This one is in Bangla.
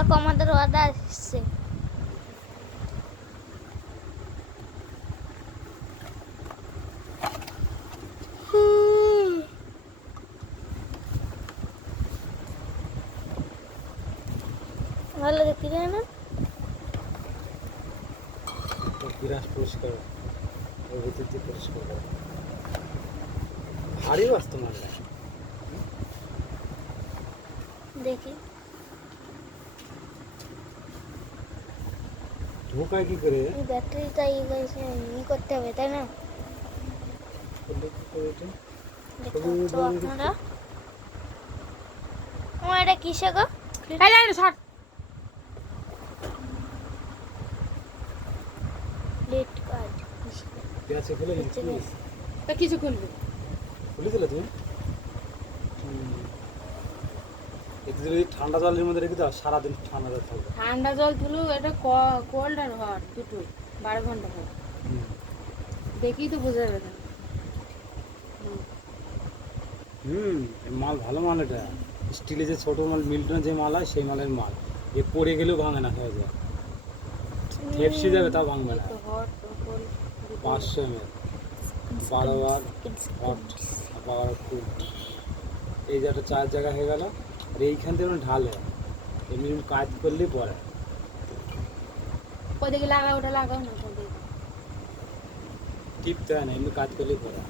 দেখো আমাদের অর্ডার আসছে। ভালো দেখতে যায় না? বিরাট পরিষ্কার, ওর ভিতর দিয়ে পরিষ্কার করে ভারী বাস্তব মানটা। দেখি ঢোকায় কি করে? এই ব্যাটারিটা ই করতে হবে তাই না? দেখতে পাচ্ছ আপনারা? আমার এটা কিসে গো? ডেট কার্ড পেঁয়াজে খুলে নিচে নিচ্ছিস? কিছু খুলবে খুলে দিলে তুমি? এতে যদি ঠান্ডা জলের মধ্যে রেখে দাও সারাদিন ঠান্ডা জল থাকবে। ঠান্ডা জল তুলো, এটা কোল্ড আর হট দুটোই 12 ঘন্টা পর। দেখি তো বোঝা যাবে না। এই মাল ভালো মাল, এটা স্টিলে যে ছোট মাল মিল্টনের যে মাল হয় সেই মালের মাল। এ পড়ে গেলেও ভাঙে না, হয়ে যায় থেপসে যাবে তাও ভাঙবে না। হট কোল্ড 500 ml 12 বার হট 12 কুল। এই যে একটা 4 জায়গা হয়ে গেল, আর এইখান থেকে ঢালে এমনি কাজ করলেই পরে ওদিকে লাগা, ওটা লাগাও না। টিপতে হয় না, এমনি কাজ করলেই পরে।